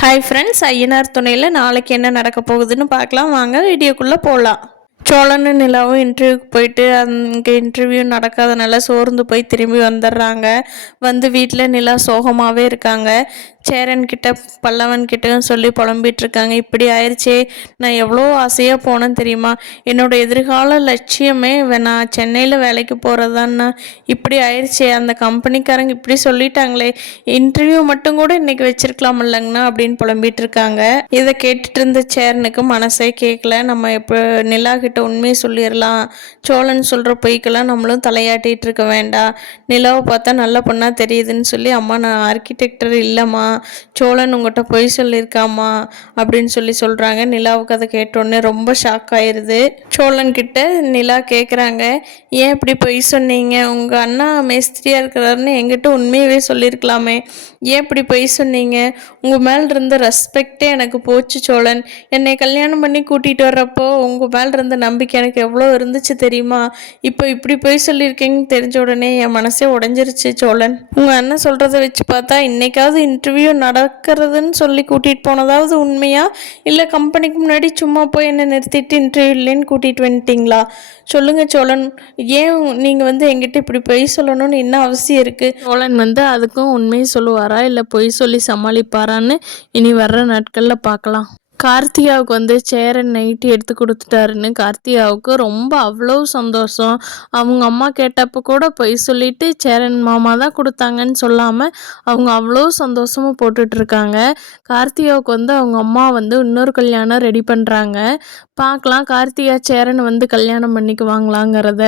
Hi friends, Ayyanar துணையில் நாளைக்கு என்ன நடக்க போகுதுன்னு பார்க்கலாம். வாங்க வீடியோக்குள்ளே போகலாம். சோழனு நிலாவும் இன்டர்வியூக்கு போயிட்டு அங்கே இன்டர்வியூ நடக்காதனால சோர்ந்து போய் திரும்பி வந்துடுறாங்க. வந்து வீட்டில் நிலா சோகமாகவே இருக்காங்க. சேரன்கிட்ட பல்லவன்கிட்டையும் சொல்லி புலம்பிகிட்டு இருக்காங்க. இப்படி ஆயிடுச்சே, நான் எவ்வளோ ஆசையாக போனேன்னு தெரியுமா? என்னோடய எதிர்கால லட்சியமே நான் சென்னையில் வேலைக்கு போகிறதான்னா இப்படி ஆயிடுச்சே, அந்த கம்பெனிக்காரங்க இப்படி சொல்லிட்டாங்களே, இன்டர்வியூ மட்டும் கூட இன்றைக்கி வச்சிருக்கலாம் இல்லைங்கண்ணா அப்படின்னு புலம்பிகிட்டு இருக்காங்க. இதை கேட்டுட்டு இருந்த சேரனுக்கு மனசே கேட்கல. நம்ம எப்போ நிலா கிட்ட உண்மையை சொல்லிடலாம், சோழன் சொல்கிற பொய்க்கெல்லாம் நம்மளும் தலையாட்டிகிட்டு இருக்க வேண்டாம், நிலாவை பார்த்தா நல்ல பொண்ணாக தெரியுதுன்னு சொல்லி, அம்மா நான் ஆர்கிடெக்டர் இல்லைம்மா, சோழன் உங்கள்கிட்ட பொய் சொல்லியிருக்காமா அப்படின்னு சொல்கிறாங்க. நிலாவுக்கு அதை கேட்டோடனே ரொம்ப ஷாக் ஆயிடுது. சோழன் கிட்ட நிலா கேட்குறாங்க, ஏன் இப்படி பொய் சொன்னீங்க? உங்கள் அண்ணா மேஸ்திரியாக இருக்கிறாருன்னு என்கிட்ட உண்மையவே சொல்லியிருக்கலாமே, ஏன் இப்படி பொய் சொன்னீங்க? உங்கள் மேலே இருந்த ரெஸ்பெக்டே எனக்கு போச்சு சோழன். என்னை கல்யாணம் பண்ணி கூட்டிகிட்டு வர்றப்போ உங்கள் மேலே இருந்த நம்பிக்கை எனக்கு எவ்வளோ இருந்துச்சு தெரியுமா? இப்போ இப்படி பொய் சொல்லியிருக்கீங்கன்னு தெரிஞ்ச உடனே என் மனசே உடஞ்சிருச்சு சோழன். உங்கள் அண்ணன் சொல்கிறத வச்சு பார்த்தா இன்னைக்காவது இன்டர்வியூ நடக்கிறதுன்னு சொல்லி கூட்டிகிட்டு போனதாவது உண்மையா, இல்லை கம்பெனிக்கு முன்னாடி சும்மா போய் என்னை நிறுத்திட்டு இன்டர்வியூ இல்லைன்னு கூட்டிகிட்டு வந்துட்டிங்களா? சொல்லுங்கள் சோழன், ஏன் நீங்கள் எங்கிட்ட இப்படி பொய் சொல்லணும்னு என்ன அவசியம் இருக்குது? சோழன் அதுக்கும் உண்மையை சொல்லுவாரா இல்லை பொய் சொல்லி சமாளிப்பாரான்னு இனி வர்ற நாட்களில் பார்க்கலாம். கார்த்திகாவுக்கு சேரன் நைட்டு எடுத்து கொடுத்துட்டாருன்னு கார்த்திகாவுக்கு ரொம்ப அவ்வளோ சந்தோஷம். அவங்க அம்மா கேட்டப்போ கூட பொய் சொல்லிட்டு சேரன் மாமா தான் கொடுத்தாங்கன்னு சொல்லாமல் அவங்க அவ்வளோ சந்தோஷமும் போட்டுட்ருக்காங்க. கார்த்திகாவுக்கு அவங்க அம்மா இன்னொரு கல்யாணம் ரெடி பண்ணுறாங்க. பார்க்கலாம் கார்த்திகா சேரன் கல்யாணம் பண்ணிக்குவாங்களாங்கிறத.